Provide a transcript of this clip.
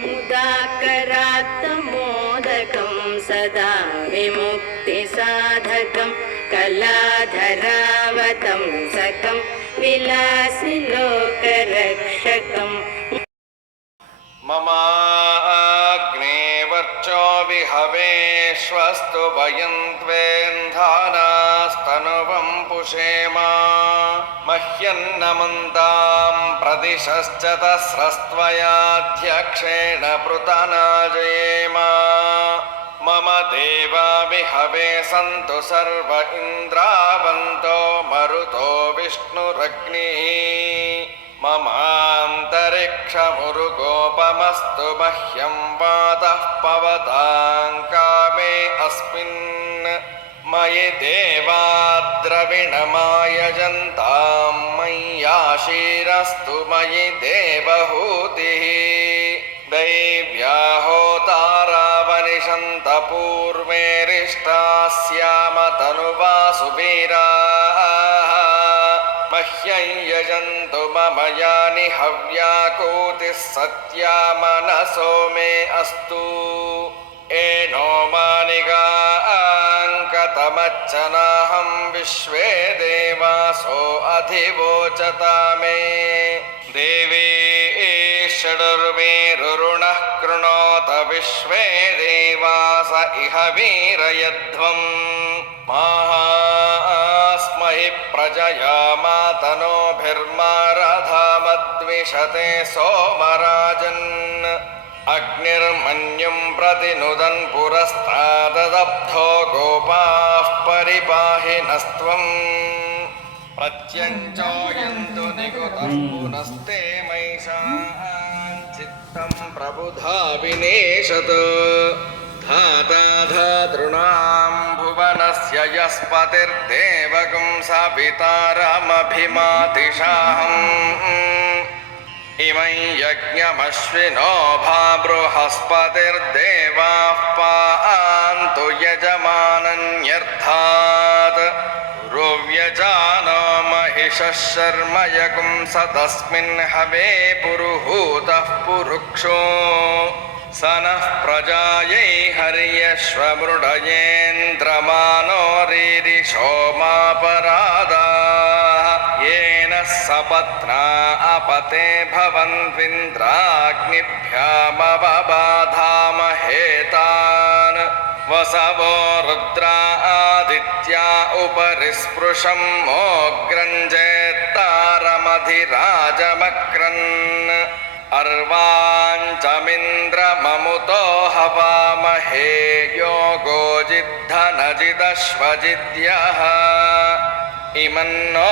मुदाकरात्तमोदकं सदा विमुक्तिसाधकं कलाधरावतंसकं विलासिलोकरक्षकम् ममाग्ने वर्चो विहवेश्वस्तु वयन्त्वेन्धानास्तनुवं पुषेमा मह्यन्नमन्तां प्रदिशश्च तस्रस्त्वयाध्यक्षेण पृतनाजयेमा मम देवा विहवे सन्तु सर्व इन्द्रावन्तो मरुतो विष्णुरग्निः ममान्तरिक्षमुरुगोपमस्तु मह्यं वातः पवतां कामे अस्मिन् मयि देवा द्रविणमायजन्तां मय्याशीरस्तु मयि देवहूतिः दैव्या होतारावनिषन्त पूर्वेरिष्टास्याम तनुवासुवीराः मह्यं यजन्तु मम यानि हव्याकूतिः सत्या मनसो मे अस्तु एनो मानिगाङ्कतमच्चनाहं विश्वे देवासो अधिवोचता मे देवी षडुर्मेरुरुणः कृणोत विश्वे देवास इह वीरयध्वम् माहास्महि प्रजया मातनोभिर्मारधामद्विषते सोमराजन् अग्निर्मन्युं प्रतिनुदन् पुरस्ताददब्धो गोपाः परिपाहि नस्त्वम् प्रत्यञ्चोयन्तु निकुतः पुनस्ते मैषाञ्चित्तं प्रबुधा विनेशत् धाता धातॄणां भुवनस्य यस्पतिर्देवकं सवितारमभिमातिशाहम् इमं यज्ञमश्विनो भा बृहस्पतिर्देवाः पान्तु यजमानन्यर्थात् रुव्यजानो महिषः शर्मयगुं स तस्मिन् हवे पुरुहूतः पुरुक्षो स नः प्रजायै हर्यश्वमृडयेन्द्रमानो रीरिषोमापरादाः येन सपत्ना अपते भवन्त्विन्द्राग्निभ्यामवबाधामहेतान् वसवो रुद्रा आदित्या उपरि स्पृशं मोग्रञ्जेत्तारमधिराजमक्रन् अर्वाञ्चमिन्द्रममुतो हवामहे योगोजिद्धनजिदश्वजिद्यः इमन्नो